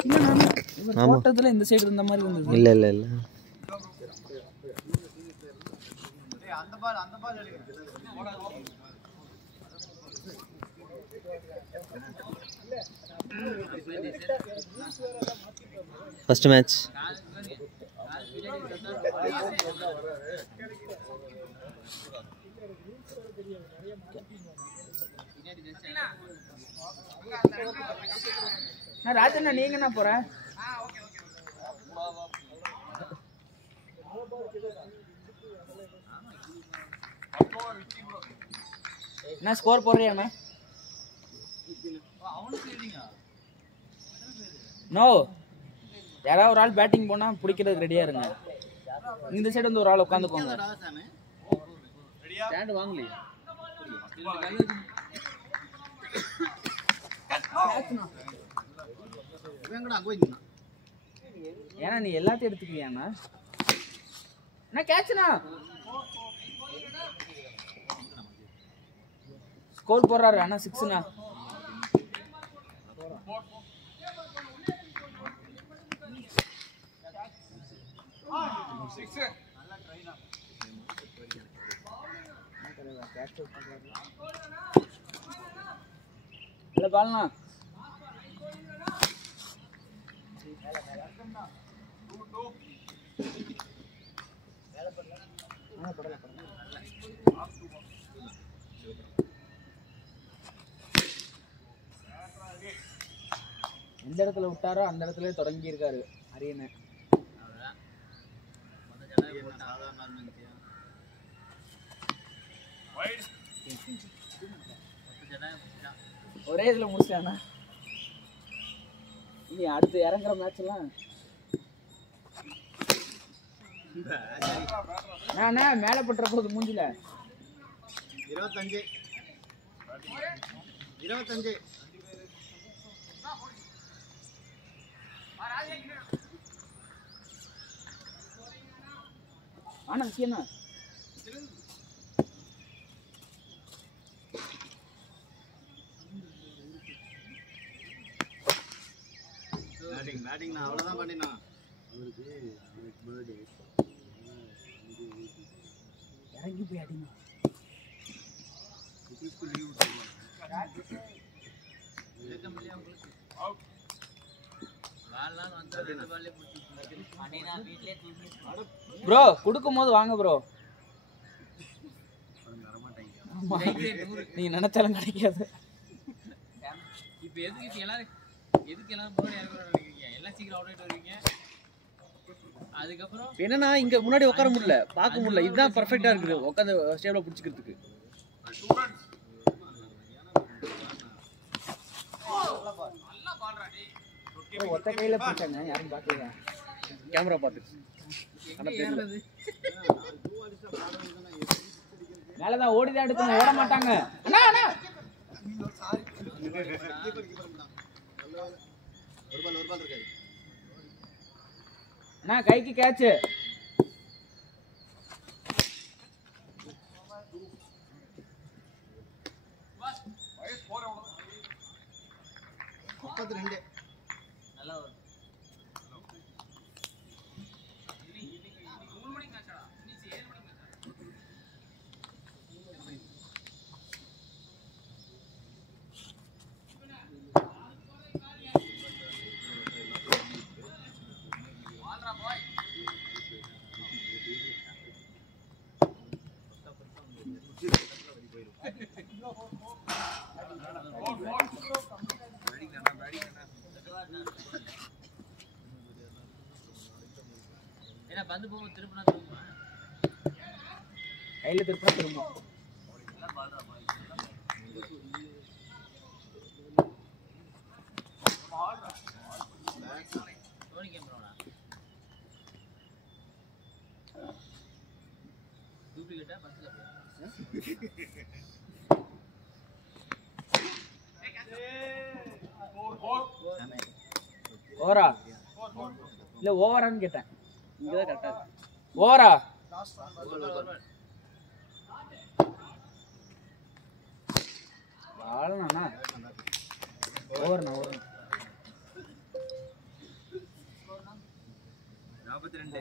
போட்டதுல இந்த சைடு இருந்த மாதிரி இருந்தது. இல்ல இல்ல இல்ல அந்த பால் ஃபர்ஸ்ட் மேட்ச் ராஜண்ணா நீங்க என்ன போற? என்ன ஸ்கோர் போடுறியாண்ணா? நோ, யாராவது ஒரு ஆள் பேட்டிங் போனா பிடிக்கிறதுக்கு ரெடியா இருங்க. இந்த சைடு வந்து ஒரு ஆள் உட்காந்துக்கோங்க. ஸ்டாண்ட் வாங்கலையே. ஏன்னா நீ எல்லாத்தையும் எடுத்துக்கிறியாண்ணா? என்ன கேட்ச்னா? ஸ்கோர் போடுறாரு அண்ணா 6ண்ணா. இல்ல பால்னா எந்த இடத்துல விட்டாரோ அந்த இடத்துல தொடங்கி இருக்காரு அரியனை. ஒரே இதுல முடிச்சானா? இனி அடுத்து இறங்குற மேட்ச் எல்லாம் நானே மேல பண்ற போது மூஞ்சில 25 ஆனா விஷயம்னா பேட்டிங் நான் அவ்வளவுதான் பண்ணினா. இறங்கி போய் அடிங்க. ப்ரோ குடுக்கும் போது வாங்க ப்ரோ. நீ நினைச்சாலும் கிடைக்காது. இப்ப எதுக்கு எல்லாரும் போர்டு இறக்குறீங்க? எல்லாம் சீக்கிரம் அவுட் ஆயிட்டு வருவீங்க. அதுக்கப்புறம் என்னன்னா இங்க முன்னாடி உட்கார முடியல, பார்க்க முடியல. இதுதான் பெர்ஃபெக்ட்டா இருக்குது உட்கார்ந்து ஸ்டேபிளா பிடிச்சிக்கிறதுக்கு. ஒத்த கையில பிடிச்சாங்க, யாரும் பார்க்கலையா? கேமரா பார்த்துச்சு. மேலதான் ஓடிதான் எடுக்கணும், ஓட மாட்டாங்க. அண்ணா அண்ணா ஒரு பால் இருக்காது. அண்ணா கைக்கு கேட்ச். நல்லா வரும். ஏன்னா பந்து போகும் திருப்பினா திரும்புமா? கையில திருப்பினா திரும்பும். தோனி கேமராடா டூப்ளிகேட்டா பஸ்ல ஓவரா இல்ல ஓவரான்னு கேட்டேன். இங்கதான் கரெக்டா இருக்கு. ஓவரா வாழனா ஓவர்ண்ணா ஓவர். 42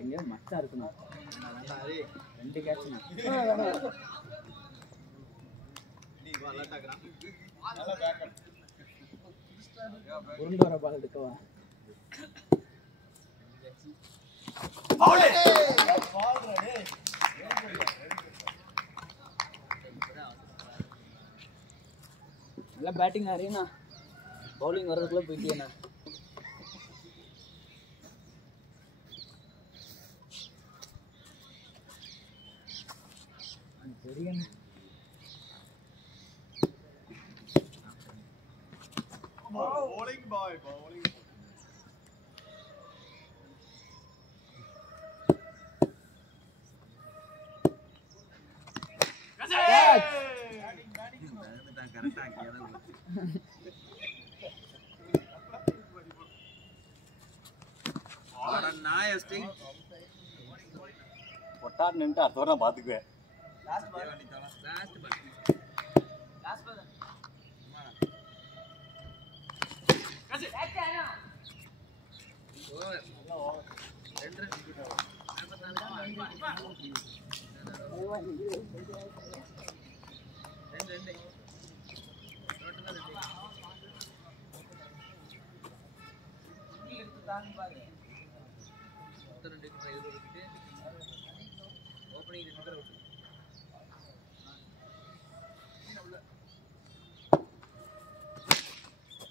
எங்கேயோ மச்சா இருக்கணும். 2 கேட்ச்ண்ணா. உருண்டு வர பால் எடுக்கவா? நல்லா பேட்டிங் ஆறீங்கண்ணா. பவுலிங் வர்றதுக்குள்ள போயிட்டேண்ணா. சரிங்கண்ணா. பொட்டான்னு நின்று அடுத்த நான் பார்த்துக்குவேன்.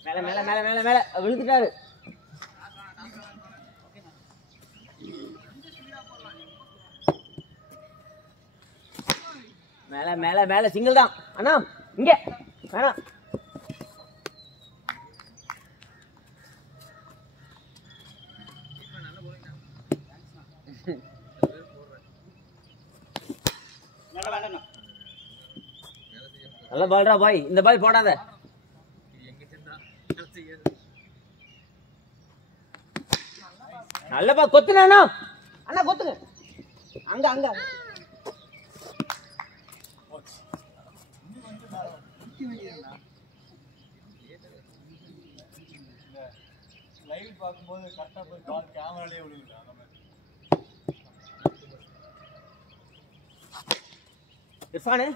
மேல மேல மேல மேல மேல விழுந்துட்டாரு. மேல மேல மேல சிங்கிள் தான் அண்ணா. இங்க வேணாம். நல்ல பால்ரா பாய். இந்த பால் போடாத. நல்ல பால் கொத்துனா அண்ணா. அண்ணா கொத்துங்க. அங்க அங்க லைவ் பார்க்கும்போது கரெக்டாக போய் கால் கேமராலேயே விழுகுது. அந்த மாதிரி இர்ஃபானு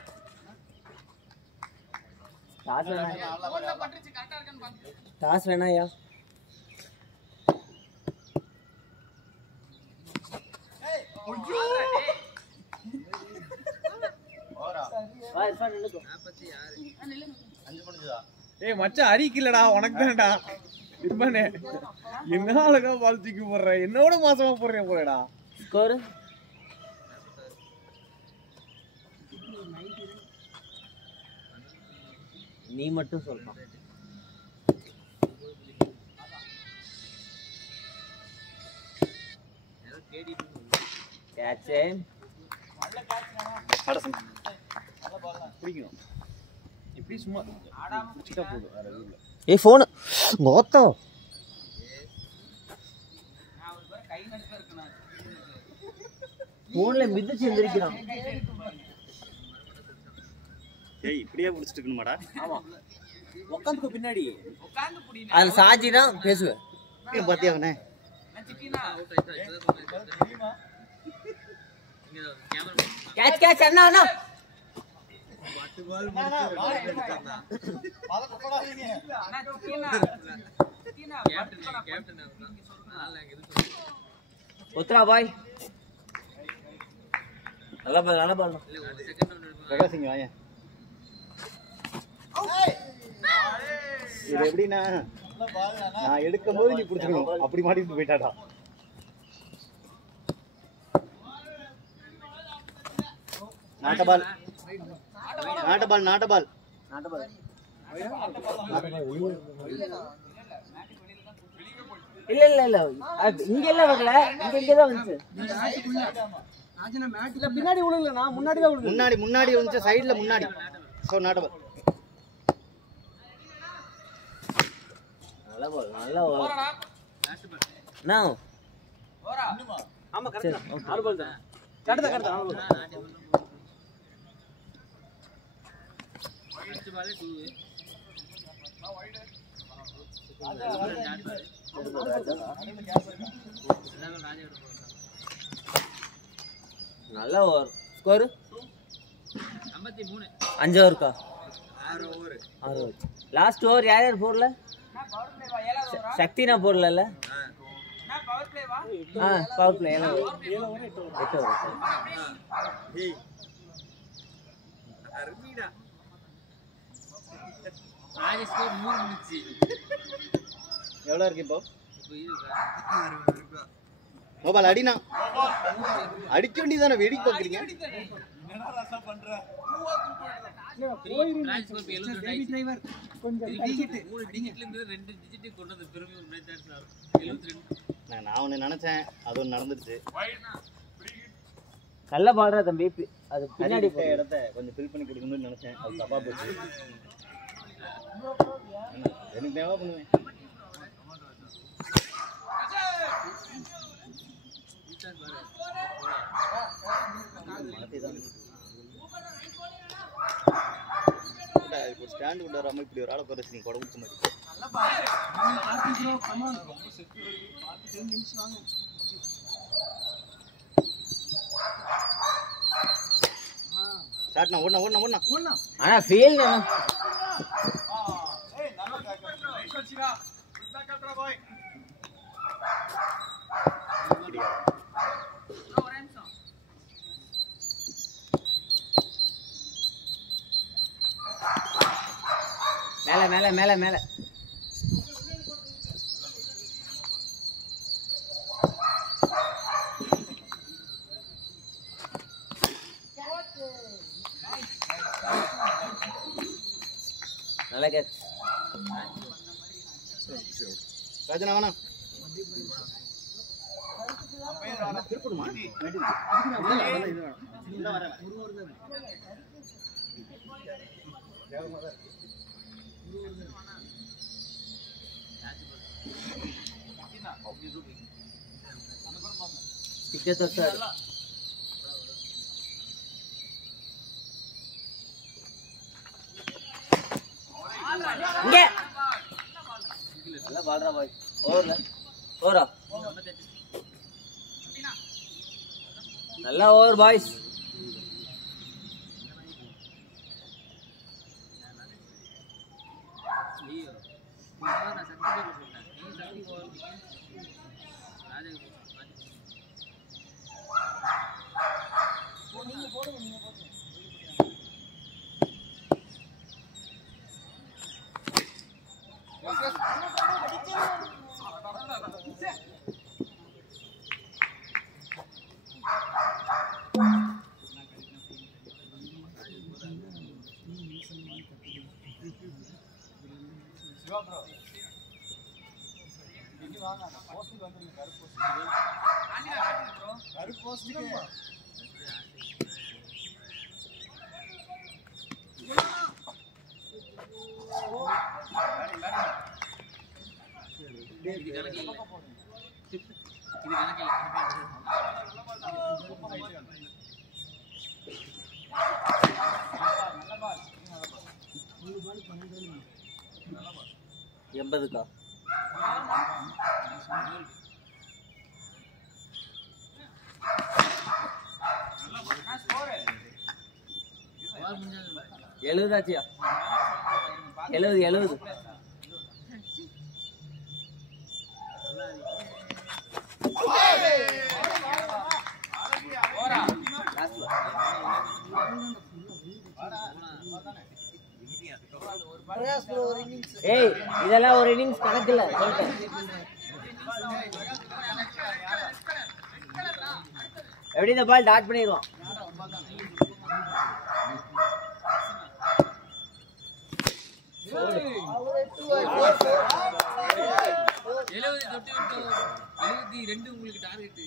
டாஸ் வேணாயா? ஏய் மச்சான் அரிக்கலடா, உனக்கு தானடா இருப்பானே. என்ன அழகா பால் தூக்கி போடுற, என்னோட மாசமா போடுறேன் போலடா. ஸ்கோர் நீ மட்டும் சொல்லணும். கேட்ச் பிடிக்கணும் இப்படி சும்மா பிடிச்சிட்டா போதும். வேற எதுவும் இல்லை. ஏய் ஃபோன் மொத்தம் ஃபோன்ல மிதிச்சு எந்திரிக்கிறான். ஏய் இப்படியே பிடிச்சிட்டு இருக்கணுமாடா? ஆமா, உட்காந்து பின்னாடி அது சாட்சி தான் பேசுவேன். பாத்தியா அவனே? கேட்ச் கேட்ச் அண்ணா அண்ணா. ஒத்ரா பாய். நல்ல பால் நல்ல பால். பிரகாசிங்க வாங்க. இது எப்படின்னா நான் எடுக்கும் போது நீ பிடிச்சிக்கணும், அப்படி மாட்டிட்டு போயிட்டாடா. நாட்டபால் நாட்டபால் நாட்டபால் நாட்டபால். இல்ல இல்ல இல்ல இங்க எல்லாம் வரல, இங்க தான் வந்துச்சு. பின்னாடி விழுங்கலண்ணா, முன்னாடி தான் விழுங்க. முன்னாடி முன்னாடி வந்து சைடுல முன்னாடி. சோ நாட்டபால். நல்ல பால் நல்ல பால். நோ ஆமா கரெக்ட் தான் 4 பால் தான் கரெக்ட் தான் 4 பால் ஃபர்ஸ்ட் பால் 2 நல்ல over score 53 5 ஓவர்க்கா 6 over 6 over last over யார் யார் போடல சக்தினா போடல பவர் பிளே 7 ஓவர் 8 ஓவர் டேய் அருமைடா ராஜ் ஸ்கோர் 100 முடிச்சு எவ்வளவு இருக்கு இப்போ இப்போ இது மொபைல் அடினா அடிக்க வேண்டியதானே வேடிக்கை பாக்குறீங்க என்னடா ரசா பண்ற ராஜ் ஸ்கோர் 72 டிரைவர் கொஞ்சம் டிஜிட் 3 டிஜிட்ல இருந்து 2 டிஜிட் கொண்டு வந்து திரும்பி ஒரு மேட்ச் ஆடுறாரு 72 நான் ஒன்னு நினைச்சேன் அது ஒன்னு நடந்துருச்சு நல்ல பால்ரா தம்பி அது பின்னாடி போற இடத்தை கொஞ்சம் ஃபில் பண்ணி கொடுக்கணும்னு நினைச்சேன் அது தப்பா போச்சு எனக்கு தேவை பண்ணுவேன் ஸ்டாண்ட் கொண்டு வராம இப்படி ஒரு ஆளை குறை நீங்க கொடை கொடுத்த மாதிரி ஸ்டார்ட்னா ஓடனா ஆனா ஃபீல் ஏய் நல்ல டேக்கல் நைஸ் வச்சிரா குட் டேக்கல் பாய் மேல நல்ல கேட்ச் ராஜனா வேணா இங்க நல்ல பால்ரா பாய் ஓவரா நல்ல ஓவர் பாய்ஸ் சிவா ப்ரோ இங்க வாங்க அந்த போஸ்ட்க்கு வந்துருங்க கருப்பு போஸ்ட்க்கு இது கணக்கு இல்ல இது கணக்கு இல்ல 80க்கா எழுபதாச்சியா 70 ஏய் இதெல்லாம் ஒரு இன்னிங்ஸ் கணக்கு இல்ல சொல்றேன் எப்படி இந்த பால் டாட் பண்ணிடுவான் உங்களுக்கு டார்கெட்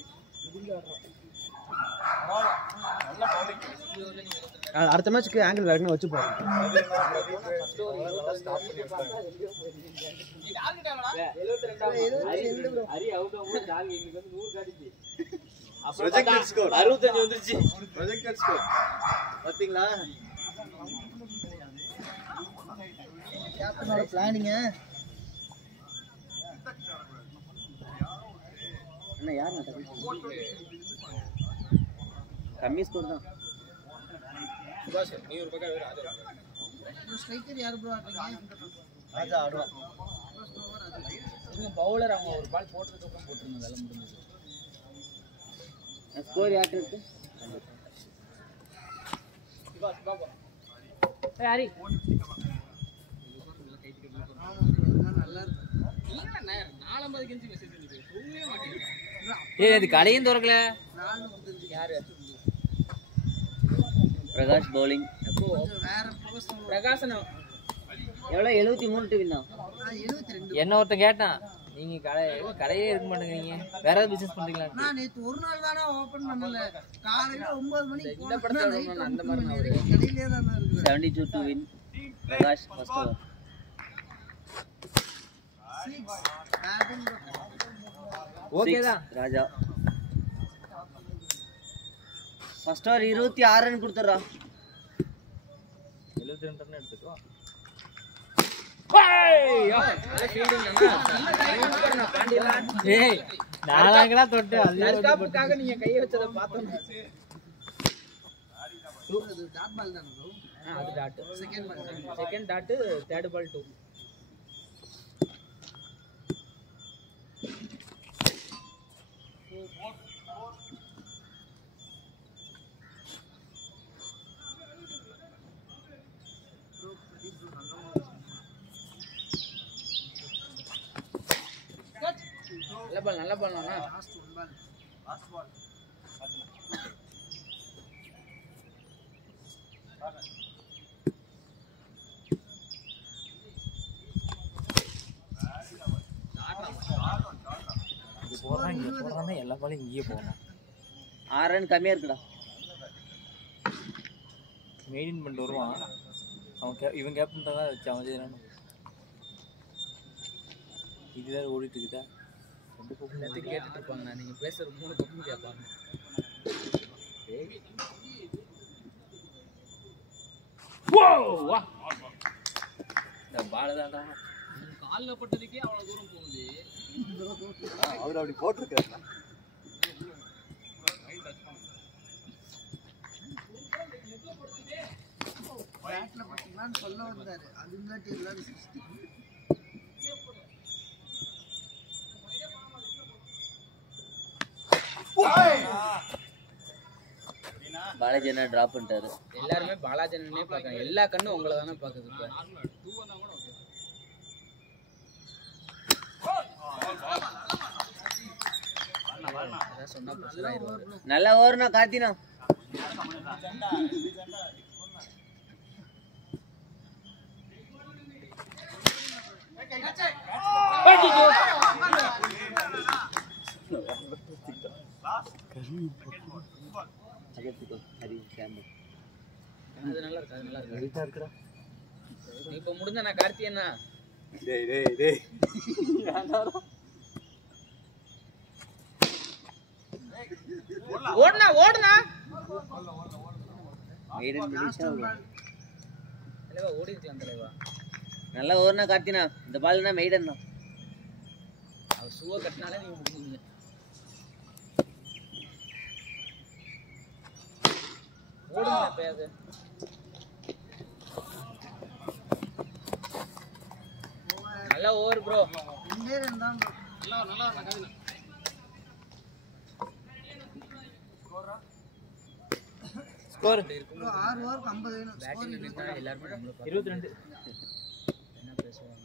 அடுத்த மேட்ச்க்கு ஆங்கிள் வேற வச்சு போறோம். ஹரி அவுட் ஆகும் டால் இன்னைக்கு வந்து 100 காட்டிச்சு. ப்ரொஜெக்டட் ஸ்கோர் 65 வந்துருச்சு. ப்ரொஜெக்டட் ஸ்கோர் பாத்தீங்களா? கேப்டனோட பிளானிங் என்ன யார் கம்மி ஸ்கோர் தான். சுபாஷ் நீ ஒரு பக்கம் வேற ஆடு. ஸ்ட்ரைக்கர் யார் ப்ரோ ஆடுறீங்க? ராஜா ஆடுவா. இவங்க பவுலர் அவங்க ஒரு பால் போட்டதுக்கு அப்புறம் போட்டுருங்க வேலை முடிஞ்சது. ஸ்கோர் யார்ட்ட இருக்கு? ஹரி ஏய் அது கடையும் திறக்கல. யாரு? பிரகாஷ் பவுலிங். பிரகாசன் எவ்வளவு 73 டு வின்னா. என்ன ஒருத்தன் கேட்டான், நீங்க கடையே இருக்க மாட்டேங்கிறீங்க, வேற ஏதாவது பிசினஸ் பண்றீங்களா? நான் நேத்து ஒரு நாள் தானே ஓபன் பண்ணல. காலையில 9 மணிக்கு இந்த படத்துல அந்த மாதிரி நான் ஒரு கடையிலே தானே இருக்கு. 72 to win. Prakash first over. 6 batting okay தான். ராஜா ஃபர்ஸ்ட் ஓவர் 26 ரன் கொடுத்துறா. 72 ரன் எடுத்துக்கோ. நாலாங்கடா தொட்டு அதுக்காக நீங்க கைய வச்சத பார்த்தோம். டாட் பால் தானே bro. அது dot second dot third ball 2. நல்ல பால் லாஸ்ட் 1 பால். போறாங்க எல்லா பாலும் இங்கேயே போகணும். 6 ரன் கம்மியா இருக்குடா. மெயின்டைன் பண்ணிட்டு வருவான் அவன். இவன் கேப்டன் தான் வச்சு அவன் செய்யறான். இது வேற ஓடிட்டு இருக்குதா? எல்லாத்தையும் கேட்டுட்டு இருப்பாங்க. நீங்க பேசுற 3 பக்கம் கேட்பாங்க. இந்த பால் தான்டா கால்ல பட்டதுக்கே அவ்வளவு தூரம் போகுது. அவர் அப்படி போட்டுருக்காரு. பேட்ல பாத்தீங்களான்னு சொல்ல வந்தாரு. அது முன்னாடி எல்லாரும் 60. பாலாஜி என்ன டிராப் பண்ணிட்டாரு. எல்லாருமே பாலாஜனே பார்க்கறாங்க. எல்லா கண்ணும் உங்களை தானே பார்க்குது. இப்ப சொன்னா பிரச்சனை. நல்ல ஓவர்னா கார்த்தினா. அது நல்லா இருக்கு. அது நல்லா இருக்கு. இப்ப முடிஞ்ச நான் கார்த்தி அண்ணா. டேய் டேய் டேய் ஓடுனா ஓடுனா மெய்டன் மினிஷா. தலைவா ஓடி இருக்கலாம் தலைவா. நல்ல ஓவர்னா கார்த்தினா. இந்த பால்னா மெய்டன் தான். அவர் ஷூவை கட்டினாலே நீங்க முடிஞ்சீங்க. ஓடுங்க எப்பயாவது. நல்ல ஓவர் ப்ரோ. 2 ரன் தான் bro. நல்லா கவிதை. ஸ்கோர் bro 6 ஓவருக்கு 50 வேணும். ஸ்கோர் நின்னா எல்லாரும் நம்மள 22. என்ன பேசுவாங்க?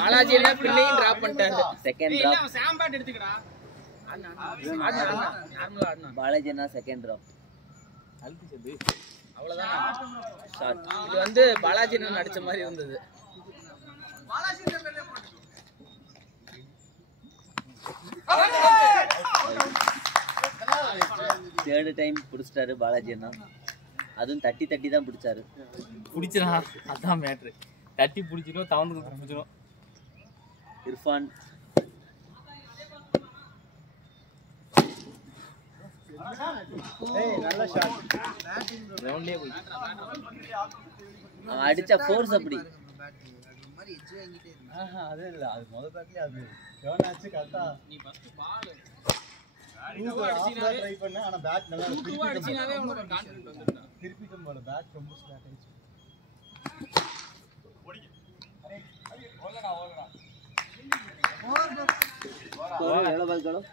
பாலாஜி என்ன பிள்ளையும் டிராப் பண்ணிட்டாரு. Second drop. அவன் சாம்பாட் எடுத்துக்கடா. நார்மலா ஆடுனா பாலாஜி என்ன செகண்ட் டிராப். அவ்வளவுதான். ஷாட். இது வந்து பாலாஜி நடிச்ச மாதிரி இருந்தது. தேர்ட் டைம் பிடிச்சிட்டாரு பாலாஜி அண்ணா. அதுவும் தட்டி தட்டி தான் பிடிச்சாரு. பிடிச்சிடா, அதான் மேட்ரு. தட்டி பிடிச்சிடும், தவந்து பிடிச்சிடும். இர்ஃபான் நல்ல ஷாட். கிரவுண்ட்லயே போய் அவன் அடிச்ச ஃபோர்ஸ் அப்படி. ஒரு மாதிரி எட்ஜ் வாங்கிட்டே இருக்கு. அது இல்ல, அது முதல் பேட்லயே அது டர்ன் ஆச்சு கரெக்டா. நீ ஃபர்ஸ்ட் பால் ட்ரை பண்ண, ஆனா பேட் நல்லா அடிச்சினாவே உனக்கு கான்ஃபிடன்ட் வந்துருடா. திருப்பிட்டும் போல பேட் ரொம்ப ஸ்லாக் ஆயிடுச்சு. எவ்வளோ பால் காலம்?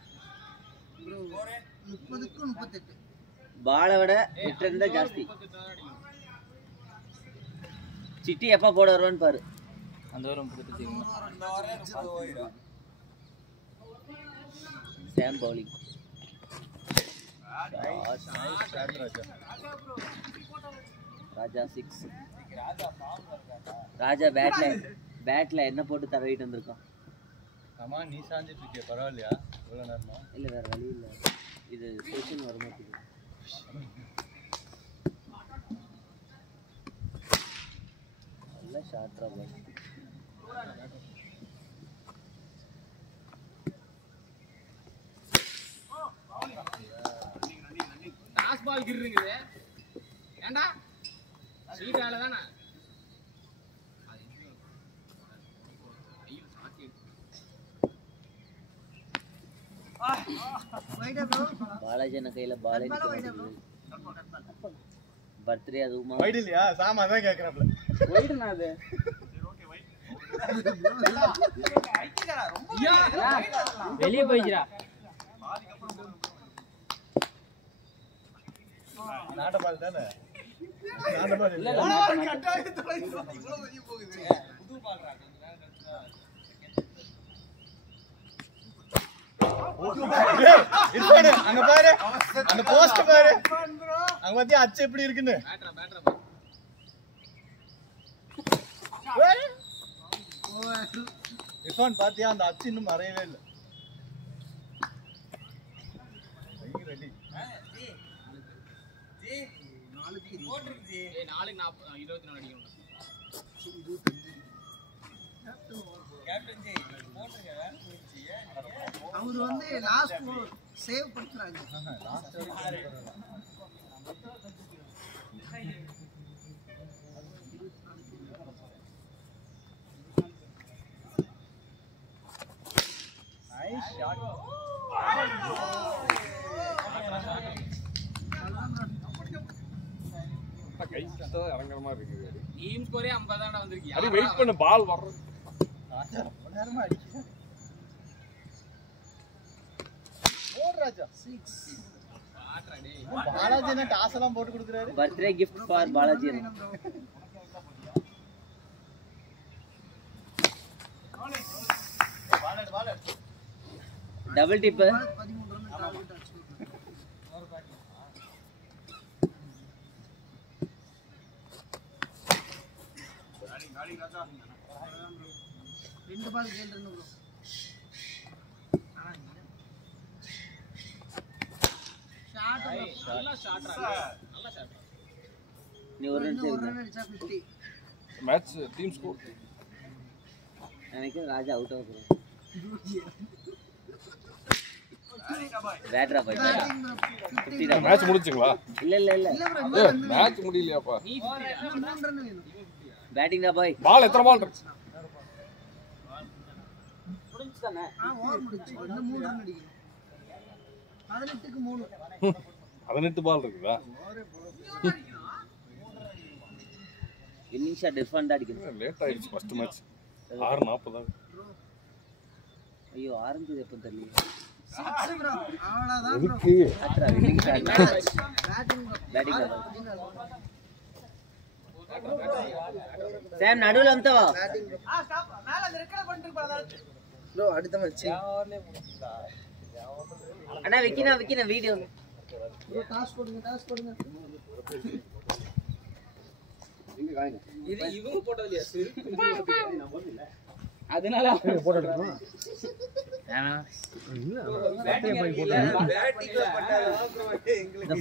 ப்ரோ 30க்கு 38. பாலை விட ரிட்டர்ன் தான் ஜாஸ்தி. சிட்டி எப்போ போட வருவான்னு பாரு. அந்த வாரம் கொடுத்து சாம் பவுலிங். ராஜா 6. ராஜா பேட்ல என்ன போட்டு தடவிட்டு வந்திருக்கான். ஆமா, நீ சாஞ்சிட்டு இருக்கிய, பரவாயில்லையா? இவ்வளவு நேரமா? இல்ல வேற வழி இல்ல, இது ஸ்டேஷன் வர மாட்டேங்குது. நல்ல ஷார்ட்டா பால். டாஸ் பால் கிர்றீங்களே ஏண்டா சீட் வேலை தானே. வைடா ப்ரோ. பாலாஜி அண்ணா கையில பாலே நிக்க மாட்டேங்குது. பர்த்டே அதுவுமா வைட் இல்லையா? சாமா தான் கேக்குறாப்ல. போயிடுனா அது வெளியே போயிடுறா. நாட்ட பால் தானே? நாட்ட பால் இல்ல. அங்க பாரு, அந்த போஸ்ட் பாரு, அங்க பாத்தியா அச்சு எப்படி இருக்குன்னு. இர்ஃபான் பாத்தியா, அந்த அச்சு இன்னும் மறையவே இல்லை. ரெடி. நாளைக்கு 24 அடிக்கணும். அவர் வந்து லாஸ்ட் சேவ் பண்றாங்க. Nice shot. இறங்குற மாதிரி இருக்குது. டீம் ஸ்கோரே 50 தான்டா வந்திருக்கு. அது வெயிட் பண்ண பால் வர்றது. ரொம்ப நேரமா அடிக்கிறேன். ஓடு ராஜா. 6. பாட்றா டேய். பாலாஜி என்ன டாஸ் எல்லாம் போட்டு கொடுக்குறாரு. பர்த்டே கிஃப்ட் ஃபார் பாலாஜி அண்ணா. Double dip. 13 ரன் டார்கெட் ஆச்சு. ரெண்டு பால் கேள்றேன் ப்ரோ. ஷாட் நல்லா ஷாட்ரா. நல்லா ஷாட். நீ ஒரு ரன் ஒரு சேவ். ரன் அடிச்சா 50. Match team score. எனக்கு ராஜா அவுட் ஆக போறான். பேட்ரா பாய் பேட்ரா. 50 தான். மேட்ச் முடிஞ்சுங்களா? இல்ல இல்ல இல்ல இல்ல ப்ரோ, மேட்ச் முடியலையாப்பா? 3 ரன் வேணும். பேட்டிங் தான் பாய். பால் எத்தனை பால் இருக்கு? முடிஞ்சுதானே? ஓவர் முடிச்சு. இன்னும் 3 ரன் அடிக்கணும். 18க்கு 3. 18 பால் இருக்குதா? இன்னிங் ஷாட் இர்ஃபான் தான் அடிக்கணும். லேட் ஆயிடுச்சு ஃபர்ஸ்ட் மேட்ச். 6:40. ஐயோ ஆரஞ்சு எப்போ தெரியல. 6 ப்ரோ. அவ்வளவுதான் ப்ரோ. எதுக்கு? அத்ரா inning shot batting bro. Batting தான். சாம் நடுவுல வந்து வா. Batting bro. மேல அந்த ரெக்கார்ட் பண்ணிட்டு பாருங்க ப்ரோ. அடுத்த மேட்ச் அண்ணா விக்கினா வீடியோ. ப்ரோ டாஸ் போடுங்க. இது இவங்க போட்டது இல்லையா? அதனால போட்டோ எடுக்கணுமா வேணாம். இல்ல பட்டைய போய் போட்டோ இந்த